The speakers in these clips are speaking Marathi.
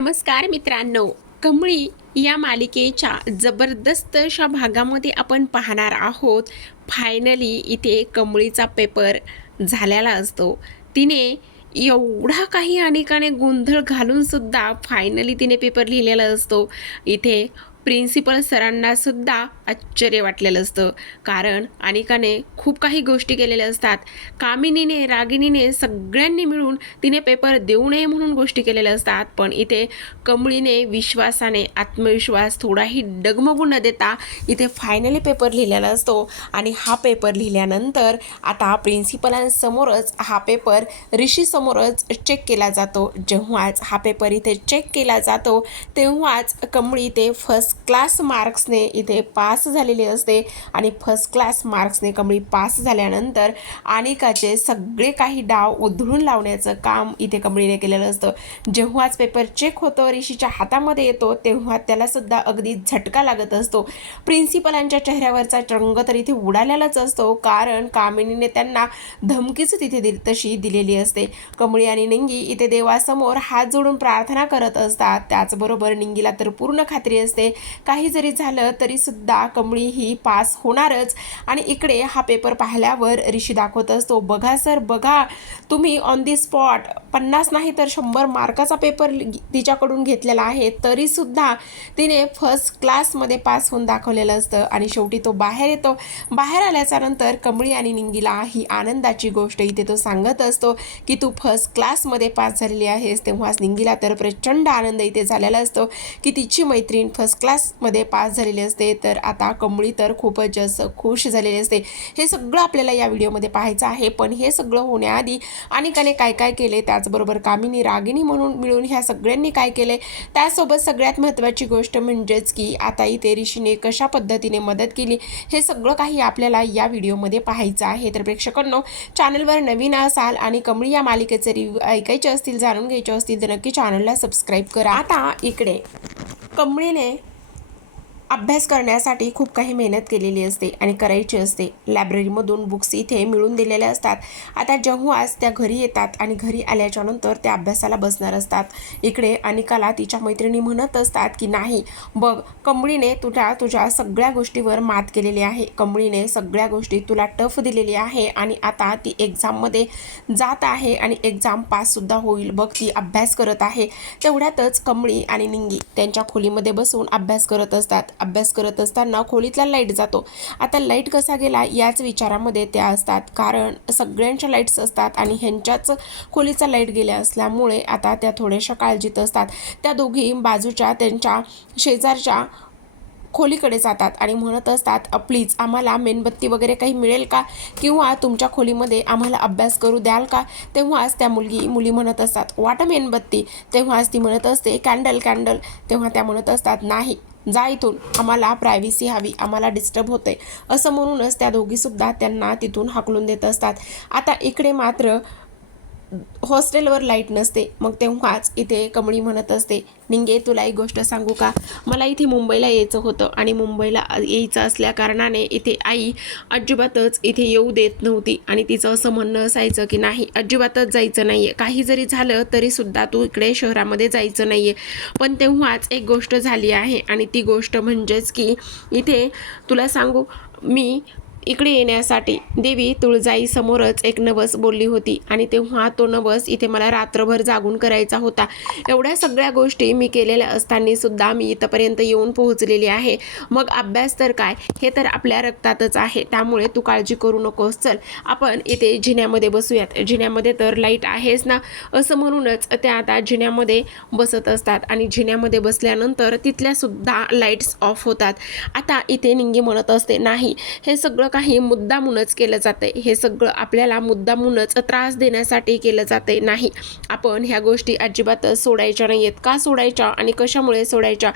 नमस्कार मित्रांनो कमळी या मालिकेच्या जबरदस्त अशा भागामध्ये आपण पाहणार आहोत. फायनली इथे कमळीचा पेपर झालेला असतो. तिने एवढा काही अनेकाने गोंधळ घालून सुद्धा फायनली तिने पेपर लिहिलेला असतो. इथे प्रिन्सिपल सरांना सुद्धा आश्चर्य वाटलेलं असतं. कारण अनेकाने खूप काही गोष्टी केलेल्या असतात. कामिनीने रागिणीने सगळ्यांनी मिळून तिने पेपर देऊ नये म्हणून गोष्टी केलेल्या असतात. पण इथे कमळीने विश्वासाने आत्मविश्वास थोडाही डगमगू न देता इथे फायनली पेपर लिहिलेला असतो. आणि हा पेपर लिहिल्यानंतर आता प्रिन्सिपलांसमोरच हा पेपर ऋषीसमोरच चेक केला जातो. जेव्हाच हा पेपर इथे चेक केला जातो तेव्हाच कमळी ते फर्स्ट क्लास मार्क्सने इथे पास झालेली असते आणि फर्स्ट क्लास मार्क्सने कमळी पास झाल्यानंतर अनेकाचे सगळे काही डाव उधळून लावण्याचं काम इथे कमळीने केलेलं असतं. जेव्हाच पेपर चेक होतो ऋषीच्या हातामध्ये येतो तेव्हा त्यालासुद्धा अगदी झटका लागत असतो. प्रिन्सिपलांच्या चेहऱ्यावरचा रंग तर इथे उडालेलाच असतो कारण कामिनीने त्यांना धमकीच तिथे दि तशी दिलेली असते. कमळी आणि निंगी इथे देवासमोर हात जोडून प्रार्थना करत असतात. त्याचबरोबर निंगीला तर पूर्ण खात्री असते. काही जरी झालं तरी सुद्धा कमळी ही पास होणारच. आणि इकडे हा पेपर पाहिल्यावर ऋषी दाखवत असतो बघा सर बघा तुम्ही ऑन दी स्पॉट पन्नास नाही तर शंभर मार्काचा पेपर तिच्याकडून घेतलेला आहे तरी सुद्धा तिने फर्स्ट क्लासमध्ये पास होऊन दाखवलेलं असतं. आणि शेवटी तो बाहेर येतो. बाहेर आल्याच्यानंतर कमळी आणि निंगीला ही आनंदाची गोष्ट इथे तो सांगत असतो की तू फर्स्ट क्लासमध्ये पास झालेली आहेस. तेव्हाच निंगीला तर प्रचंड आनंद इथे झालेला असतो की तिची मैत्रीण फर्स्ट क्लास क्लासमध्ये पास झालेली असते तर आता कमळी तर खूपच जास्त खुश झालेली असते. हे सगळं आपल्याला या व्हिडिओमध्ये पाहायचं आहे पण हे सगळं होण्याआधी अनेकाने काय काय केले त्याचबरोबर कामिनी रागिणी म्हणून मिळून ह्या सगळ्यांनी काय केले? त्यासोबत सगळ्यात महत्त्वाची गोष्ट म्हणजेच की आता इथे ऋषीने कशा पद्धतीने मदत केली हे सगळं काही आपल्याला या व्हिडिओमध्ये पाहायचं आहे. तर प्रेक्षकांनो चॅनलवर नवीन असाल आणि कमळी या मालिकेचे रिव्ह्यू ऐकायचे असतील जाणून घ्यायचे असतील तर नक्की चॅनलला सबस्क्राईब करा. आता इकडे कमळीने अभ्यास करण्यासाठी खूप काही मेहनत केलेली असते आणि करायची असते. लायब्ररीमधून बुक्स इथे मिळून दिलेल्या असतात. आता जेव्हाच त्या घरी येतात आणि घरी आल्याच्यानंतर त्या अभ्यासाला बसणार असतात. इकडे अनिकाला तिच्या मैत्रिणी म्हणत असतात की नाही बघ कंबळीने तुझ्या तुझ्या सगळ्या गोष्टीवर मात केलेली आहे. कंबळीने सगळ्या गोष्टी तुला टफ दिलेली आहे आणि आता ती एक्झाममध्ये जात आहे आणि एक्झाम पाससुद्धा होईल. बघ ती अभ्यास करत आहे. तेवढ्यातच कंबळी आणि निंगी त्यांच्या खोलीमध्ये बसून अभ्यास करत असतात. अभ्यास करत असताना खोलीतला लाइट जातो. आता लाइट कसा गेला याच विचारामध्ये त्या असतात. कारण सगळ्यांच्या लाईट्स असतात आणि ह्यांच्याच खोलीचा लाइट गेल्या असल्यामुळे आता त्या थोड्याशा काळजीत असतात. त्या दोघी बाजूच्या त्यांच्या शेजारच्या खोलीकडे जातात आणि म्हणत असतात प्लीज आम्हाला मेणबत्ती वगैरे काही मिळेल का? किंवा तुमच्या खोलीमध्ये आम्हाला अभ्यास करू द्याल का? तेव्हाच त्या मुलगी मुली म्हणत असतात वाट मेणबत्ती. तेव्हाच ती म्हणत असते कॅन्डल कॅन्डल तेव्हा त्या म्हणत असतात नाही जा इथून. आम्हाला प्रायव्हसी हवी. आम्हाला डिस्टर्ब होते असं म्हणूनच त्या दोघीसुद्धा त्यांना तिथून हाकलून देत असतात. आता इकडे मात्र हॉस्टेलवर लाइट नसते. मग तेव्हाच इथे कमळी म्हणत असते निंगे तुला एक गोष्ट सांगू का? मला इथे मुंबईला यायचं होतं आणि मुंबईला यायचं असल्या कारणाने इथे आई अजिबातच इथे येऊ देत नव्हती आणि तिचं असं म्हणणं असायचं की नाही अजिबातच जायचं नाही आहे काही जरी झालं तरीसुद्धा तू इकडे शहरामध्ये जायचं नाही आहे पण तेव्हाच एक गोष्ट झाली आहे आणि ती गोष्ट म्हणजेच की इथे तुला सांगू मी इकडे येण्यासाठी देवी तुळजाई समोरच एक नवस बोलली होती. आणि तेव्हा तो नवस इथे मला रात्रभर जागून करायचा होता. एवढ्या सगळ्या गोष्टी मी केलेल्या असताना सुद्धा मी इथंपर्यंत येऊन पोहोचलेली आहे. मग अभ्यास तर काय? हे तर आपल्या रक्तातच आहे. त्यामुळे तू काळजी करू नकोस. चल आपण इथे जिन्यामध्ये बसूयात. जिन्यामध्ये तर लाइट आहेच ना? असं म्हणूनच त्या आता जिन्यामध्ये बसत असतात. आणि जिन्यामध्ये बसल्यानंतर तिथल्या सुद्धा लाईट्स ऑफ होतात. आता इथे निंगी म्हणत असते नाही हे सगळं काही मुद्दामूनच केलं जाते हे सगळं आपल्याला मुद्दामूनच त्रास देण्यासाठी केलं जाते नाही. आपण ह्या गोष्टी अजिबातच सोडायच्या नाही आहेत का सोडायच्या आणि कशामुळे सोडायच्या?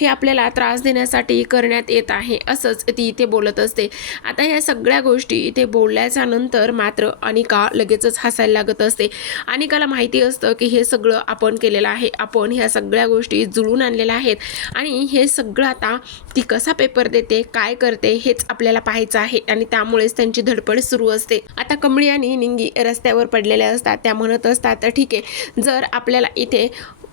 हे आपल्याला त्रास देण्यासाठी करण्यात येत आहे असंच ती इथे बोलत असते. आता ह्या सगळ्या गोष्टी इथे बोलल्याच्या नंतर मात्र अनिका लगेचच हसायला लागत असते. अनिकाला माहिती असतं की हे सगळं आपण केलेलं आहे. आपण ह्या सगळ्या गोष्टी जुळून आणलेल्या आहेत. आणि हे सगळं आता ती कसा पेपर देते काय करते हेच आपल्याला पाहायचं आहे. आणि त्यामुळेच त्यांची धडपड सुरू असते. आता कमळी आणि निंगी रस्त्यावर पडलेल्या असतात. त्या म्हणत असतात ठीक आहे. जर आपल्याला इथे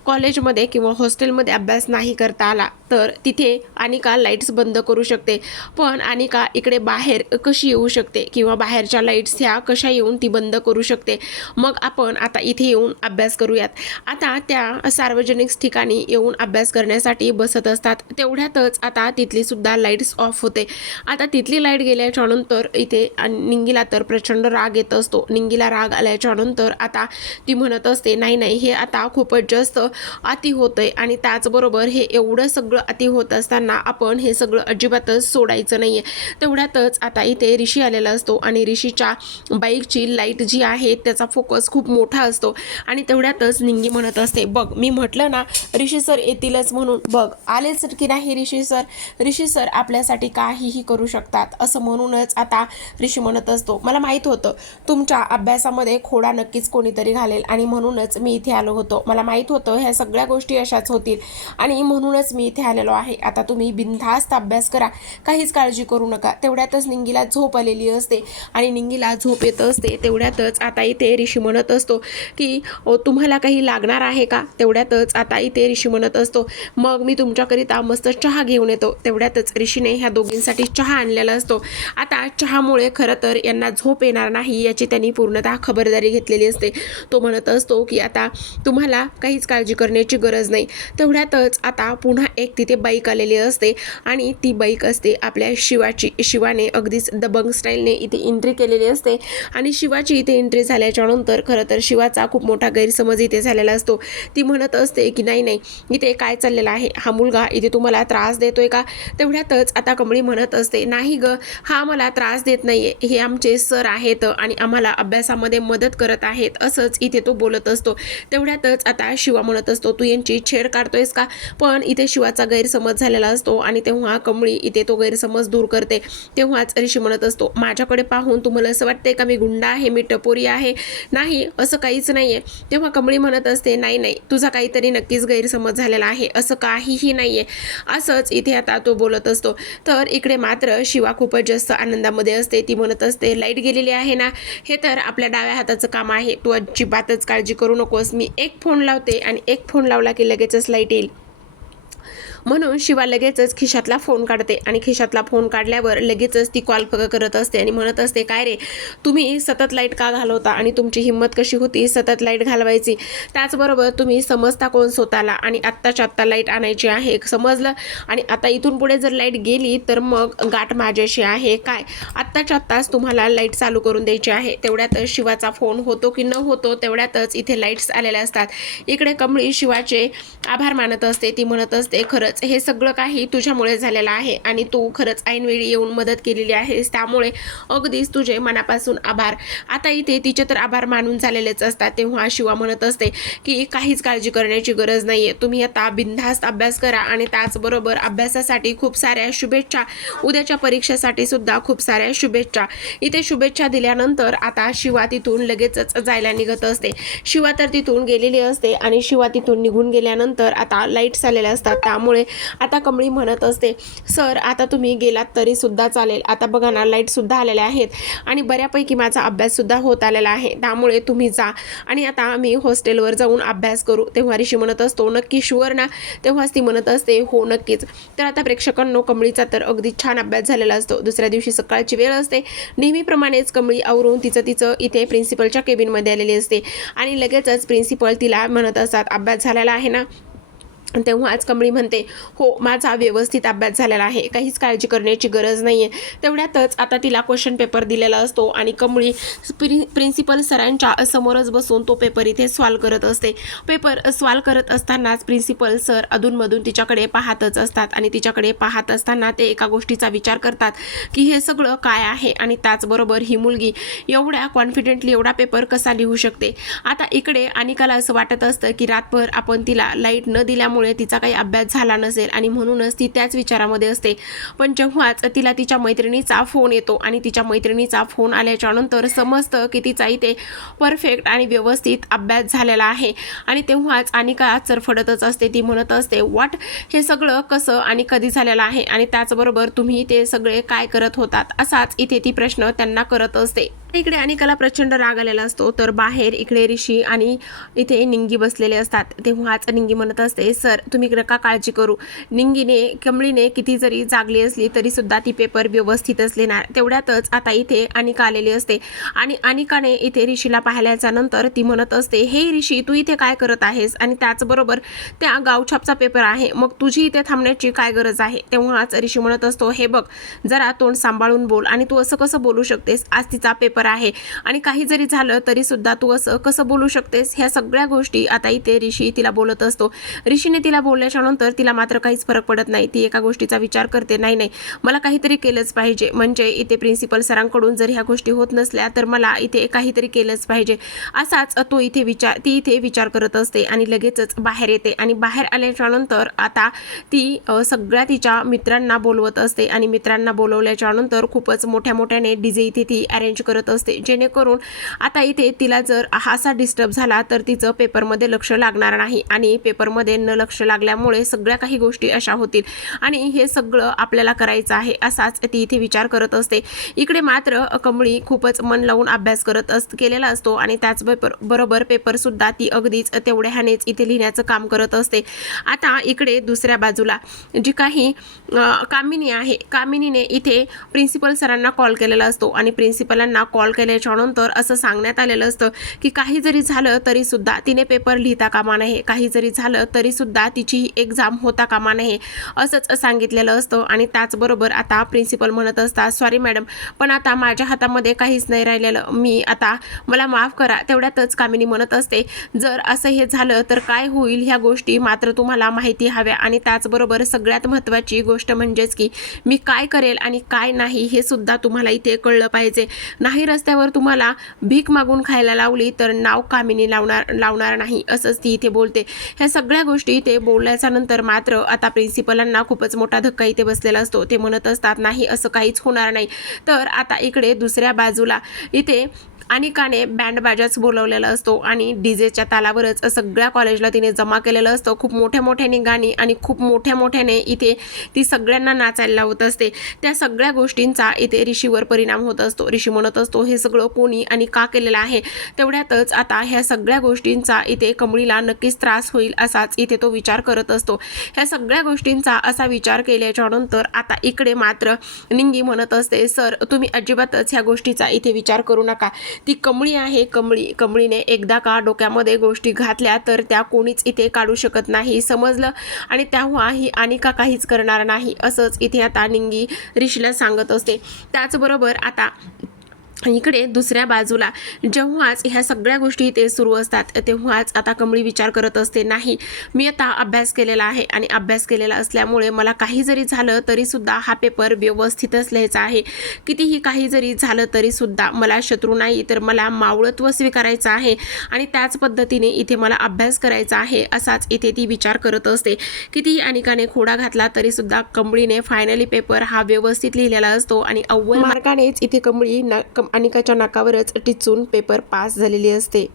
कॉलेजमध्ये किंवा हॉस्टेलमध्ये अभ्यास नाही करता आला तर तिथे अनिका लाईट्स बंद करू शकते. पण अनिका इकडे बाहेर कशी येऊ शकते किंवा बाहेरच्या लाईट्स ह्या कशा येऊन ती बंद करू शकते? मग आपण आता इथे येऊन अभ्यास करूयात. आता त्या सार्वजनिक ठिकाणी येऊन अभ्यास करण्यासाठी बसत असतात. तेवढ्यातच आता तिथली सुद्धा लाईट्स ऑफ होते. आता तिथली लाइट गेल्याच्यानंतर इथे निंगीला तर प्रचंड राग येत असतो. निंगीला राग आल्याच्यानंतर आता ती म्हणत असते नाही नाही हे आता खूपच जास्त अति होतंय आणि त्याचबरोबर हे एवढं सगळं अति होत असताना आपण हे सगळं अजिबातच सोडायचं नाही आहे तेवढ्यातच आता इथे ऋषी आलेला असतो आणि ऋषीच्या बाईकची लाइट जी आहे त्याचा फोकस खूप मोठा असतो आणि तेवढ्यातच निंगी म्हणत असते बघ मी म्हटलं ना ऋषी सर येतीलच म्हणून. बघ आलेच की नाही ऋषी सर? ऋषी सर आपल्यासाठी काहीही करू शकतात. असं म्हणूनच आता ऋषी म्हणत असतो मला माहीत होतं तुमच्या अभ्यासामध्ये खोडा नक्कीच कोणीतरी घालेल आणि म्हणूनच मी इथे आलो होतो. मला माहीत होतं ह्या सगळ्या गोष्टी अशाच होतील. आणि म्हणूनच मी इथे आलेलो आहे. आता तुम्ही बिनधास्त अभ्यास करा. काहीच काळजी करू नका. तेवढ्यातच निंगीला झोप आलेली असते. आणि निंगीला झोप येत असते. तेवढ्यातच आता इथे ऋषी म्हणत असतो की "ओ, तुम्हाला काही लागणार आहे का? तेवढ्यातच आता इथे ऋषी म्हणत असतो मग मी तुमच्याकरिता मस्त चहा घेऊन येतो. तेवढ्यातच ऋषीने ह्या दोघींसाठी चहा आणलेला असतो. आता चहामुळे खरं तर यांना झोप येणार नाही याची त्यांनी पूर्णतः खबरदारी घेतलेली असते. तो म्हणत असतो की आता तुम्हाला काहीच काळजी करण्याची गरज नाही. तेवढ्यातच आता पुन्हा एक तिथे बाईक आलेली असते आणि ती बाईक असते आपल्या शिवाची शिवाने अगदीच दबंग स्टाईलने इथे एंट्री केलेली असते आणि शिवाची इथे एंट्री झाल्याच्यानंतर खरं तर शिवाचा खूप मोठा गैरसमज इथे झालेला असतो. ती म्हणत असते की नाही नाही इथे काय चाललेलं आहे? हा मुलगा इथे तुम्हाला त्रास देतोय का? तेवढ्यातच आता कमळी म्हणत असते नाही ग हा मला त्रास देत नाहीये. हे आमचे सर आहेत आणि आम्हाला अभ्यासामध्ये मदत करत आहेत असंच इथे तो बोलत असतो. तेवढ्यातच आता शिवा म्हणत असतो तू यांची छेड काढतोयस का? पण इथे शिवाचा गैरसमज झालेला असतो आणि तेव्हा कमळी इथे तो गैरसमज दूर करते. तेव्हाच ऋषी म्हणत असतो माझ्याकडे पाहून तुम्हाला असं वाटतंय का? मी गुंडा आहे मी टपोरी आहे. नाही असं काहीच नाही आहे तेव्हा कमळी म्हणत असते नाही नाही तुझा काहीतरी नक्कीच गैरसमज झालेला आहे असं काहीही नाही आहे असंच इथे आता तो बोलत असतो. तर इकडे मात्र शिवा खूपच जास्त आनंदामध्ये असते. ती म्हणत असते लाइट गेलेली आहे ना? हे तर आपल्या डाव्या हाताचं काम आहे. तू अजिबातच काळजी करू नकोस. मी एक फोन लावते आणि एक फोन लावला की लगेचच लाइट येईल. म्हणून शिवा लगेचच खिशातला फोन काढते आणि खिशातला फोन काढल्यावर लगेचच ती कॉल करत असते आणि म्हणत असते काय रे तुम्ही सतत लाइट का घालवता आणि तुमची हिंमत कशी होती सतत लाइट घालवायची? त्याचबरोबर तुम्ही समजता कोण स्वतःला आणि आत्ताच्या आत्ता लाइट आणायची आहे समजलं? आणि आता इथून पुढे जर लाइट गेली तर मग गाठ माझ्याशी आहे काय? आत्ताच्या आत्ताच तुम्हाला लाइट चालू करून द्यायची आहे. तेवढ्यातच शिवाचा फोन होतो की न होतो तेवढ्यातच इथे लाईट्स आलेल्या असतात. इकडे कमळी शिवाचे आभार मानत असते ती म्हणत असते खरंच हे सगळं काही तुझ्यामुळे झालेलं आहे आणि तू खरंच ऐनवेळी येऊन मदत केलेली आहेस. त्यामुळे अगदीच तुझे मनापासून आभार. आता इथे तिचे तर आभार मानून झालेलेच असतात. तेव्हा शिवा म्हणत असते की काहीच काळजी करण्याची गरज नाही आहे तुम्ही आता बिनधास्त अभ्यास करा आणि त्याचबरोबर अभ्यासासाठी खूप साऱ्या शुभेच्छा. उद्याच्या परीक्षेसाठी सुद्धा खूप साऱ्या शुभेच्छा. इथे शुभेच्छा दिल्यानंतर आता शिवा तिथून लगेचच जायला निघत असते. शिवा तर तिथून गेलेली असते आणि शिवा तिथून निघून गेल्यानंतर आता लाईट्स आलेल्या असतात. त्यामुळे आता कमळी म्हणत असते सर आता तुम्ही गेलात तरी सुद्धा चालेल. आता बघा ना लाइट सुद्धा आलेल्या आहेत आणि बऱ्यापैकी माझा अभ्यास सुद्धा होत आलेला आहे. त्यामुळे तुम्ही जा. आणि आता आम्ही हॉस्टेलवर जाऊन अभ्यास करू. तेव्हा ऋषी म्हणत असतो नक्की शुअर ना? तेव्हाच ती म्हणत असते हो नक्कीच. तर आता प्रेक्षकांनो कमळीचा तर अगदी छान अभ्यास झालेला असतो. दुसऱ्या दिवशी सकाळची वेळ असते. नेहमीप्रमाणेच कमळी आवरून तिचं तिचं इथे प्रिन्सिपलच्या केबिनमध्ये आलेली असते. आणि लगेचच प्रिन्सिपल तिला म्हणत असतात अभ्यास झालेला आहे ना? तेव्हा आज कमळी म्हणते हो माझा व्यवस्थित अभ्यास झालेला आहे. काहीच काळजी करण्याची गरज नाही आहे तेवढ्यातच आता तिला क्वेश्चन पेपर दिलेला असतो आणि कमळी प्रि प्रिन्सिपल सरांच्या समोरच बसून तो पेपर इथे सॉल्व करत असते. पेपर सॉल्व करत असतानाच प्रिन्सिपल सर अधूनमधून तिच्याकडे पाहतच असतात आणि तिच्याकडे पाहत असताना ते एका गोष्टीचा विचार करतात की हे सगळं काय आहे आणि त्याचबरोबर ही मुलगी एवढ्या कॉन्फिडेंटली एवढा पेपर कसा लिहू शकते? आता इकडे अनिकाला असं वाटत असतं की रातभर आपण तिला लाइट न दिल्यामुळे तिचा काही अभ्यास झाला नसेल आणि म्हणूनच ती त्याच विचारामध्ये असते. पण जेव्हाच तिला तिच्या मैत्रिणीचा फोन येतो आणि तिच्या मैत्रिणीचा फोन आल्याच्यानंतर समजतं की तिचा इथे परफेक्ट आणि व्यवस्थित अभ्यास झालेला आहे. आणि तेव्हाच अनिका चरफडतच असते. ती म्हणत असते वाट हे सगळं कसं आणि कधी झालेलं आहे? आणि त्याचबरोबर तुम्ही ते सगळे काय करत होतात? असाच इथे ती प्रश्न त्यांना करत असते. इकडे अनिकाला प्रचंड राग आलेला असतो. तर बाहेर इकडे ऋषी आणि इथे निंगी बसलेले असतात. तेव्हाच निंगी म्हणत असते सर तुम्ही नका काळजी करू? निंगीने कमळीने किती जरी जागली असली तरी सुद्धा ती पेपर व्यवस्थितच लिहिणार. तेवढ्यातच आता इथे अनिका आलेली असते. आणि अनिकाने इथे ऋषीला पाहिल्याच्या नंतर ती म्हणत असते हे ऋषी तू इथे काय करत आहेस? आणि त्याचबरोबर त्या गावछापचा पेपर आहे. मग तुझी इथे थांबण्याची काय गरज आहे? तेव्हाच ऋषी म्हणत असतो हे बघ जरा तोंड सांभाळून बोल आणि तू असं कसं बोलू शकतेस? आज तिचा पेपर आहे. आणि काही जरी झालं तरी सुद्धा तू असं कसं बोलू शकतेस? ह्या सगळ्या गोष्टी आता इथे ऋषी तिला बोलत असतो. ऋषीने तिला बोलल्याच्या नंतर तिला मात्र काहीच फरक पडत नाही. ती एका गोष्टीचा विचार करते नाही नाही मला काहीतरी केलंच पाहिजे. म्हणजे इथे प्रिन्सिपल सरांकडून जर ह्या गोष्टी होत नसल्या तर मला इथे काहीतरी केलंच पाहिजे. असाच तो इथे विचार ती इथे विचार करत असते आणि लगेचच बाहेर येते. आणि बाहेर आल्याच्यानंतर आता ती सगळ्या तिच्या मित्रांना बोलवत असते. आणि मित्रांना बोलवल्याच्या नंतर खूपच मोठ्या मोठ्याने डीजे इथे ती अरेंज करत असते. जेणेकरून आता इथे तिला जर हा असा डिस्टर्ब झाला तर तिचं पेपरमध्ये लक्ष लागणार नाही आणि पेपरमध्ये न लक्ष लागल्यामुळे सगळ्या काही गोष्टी अशा होतील. आणि हे सगळं आपल्याला करायचं आहे असाच ती इथे विचार करत असते. इकडे मात्र कमळी खूपच मन लावून अभ्यास करत अस केलेला असतो आणि त्याच पेपर बरोबर पेपरसुद्धा ती अगदीच तेवढ्या ह्यानेच इथे लिहिण्याचं काम करत असते. आता इकडे दुसऱ्या बाजूला जी काही कामिनी आहे कामिनीने इथे प्रिन्सिपल सरांना कॉल केलेला असतो आणि प्रिन्सिपलांना कॉल केल्याच्यानंतर असं सांगण्यात आलेलं असतं की काही जरी झालं तरी सुद्धा तिने पेपर लिहिता कामा नये. काही जरी झालं तरी सुद्धा तिची एक्झाम होता कामा नये असंच सांगितलेलं असतं. आणि त्याचबरोबर आता प्रिन्सिपल म्हणत असतात सॉरी मॅडम पण आता माझ्या हातामध्ये काहीच नाही राहिलेलं. मी आता मला माफ करा. तेवढ्यातच कामिनी म्हणत असते जर असं हे झालं तर काय होईल ह्या गोष्टी? मात्र तुम्हाला माहिती हव्या. आणि त्याचबरोबर सगळ्यात महत्त्वाची गोष्ट म्हणजेच की मी काय करेल आणि काय नाही हे सुद्धा तुम्हाला इथे कळलं पाहिजे. नाही रस्त्यावर तुम्हाला भीक मागून खायला लावली तर नाव कामिनी लावणार लावणार नाही असंच ती इथे बोलते. ह्या सगळ्या गोष्टी इथे बोलल्याच्या नंतर मात्र आता प्रिन्सिपलांना खूपच मोठा धक्का इथे बसलेला असतो. ते म्हणत असतात नाही असं काहीच होणार नाही. तर आता इकडे दुसऱ्या बाजूला इथे अनिकाने बँड बाजाच बोलवलेला असतो आणि डीजेच्या तालावरच सगळ्या कॉलेजला तिने जमा केलेलं असतं. खूप मोठ्या मोठ्याने गाणी आणि खूप मोठ्या मोठ्याने इथे ती सगळ्यांना नाचायला होत असते. त्या सगळ्या गोष्टींचा इथे ऋषीवर परिणाम होत असतो. ऋषी म्हणत असतो हे सगळं कोणी आणि का केलेलं आहे? तेवढ्यातच आता ह्या सगळ्या गोष्टींचा इथे कमळीला नक्कीच त्रास होईल असाच इथे तो विचार करत असतो. ह्या सगळ्या गोष्टींचा असा विचार केल्याच्यानंतर आता इकडे मात्र निंगी म्हणत असते सर तुम्ही अजिबातच ह्या गोष्टीचा इथे विचार करू नका. ती कमळी आहे. कमळी कमळीने एकदा का डोक्यामध्ये गोष्टी घातल्या तर त्या कोणीच इथे काढू शकत नाही. समजलं? आणि तेव्हा ही अनिका काहीच करणार नाही असंच इथे आता निंगी ऋषीला सांगत असते. त्याचबरोबर आता इकडे दुसऱ्या बाजूला जेव्हाच ह्या सगळ्या गोष्टी इथे सुरू असतात तेव्हाच आता कमळी विचार करत असते नाही मी आता अभ्यास केलेला आहे आणि अभ्यास केलेला असल्यामुळे मला काही जरी झालं तरीसुद्धा हा पेपर व्यवस्थितच लिहायचा आहे. कितीही काही जरी झालं तरीसुद्धा मला शत्रू नाही तर मला मावळत्व स्वीकारायचं आहे आणि त्याच पद्धतीने इथे मला अभ्यास करायचा आहे असाच इथे ती विचार करत असते. कितीही अनिकाने खोडा घातला तरीसुद्धा कमळीने फायनली पेपर हा व्यवस्थित लिहिलेला असतो आणि अव्वल मार्कानेच इथे कमळी न कम अनिकाच्या नाकावरच टिचून पेपर पास झालेली असते.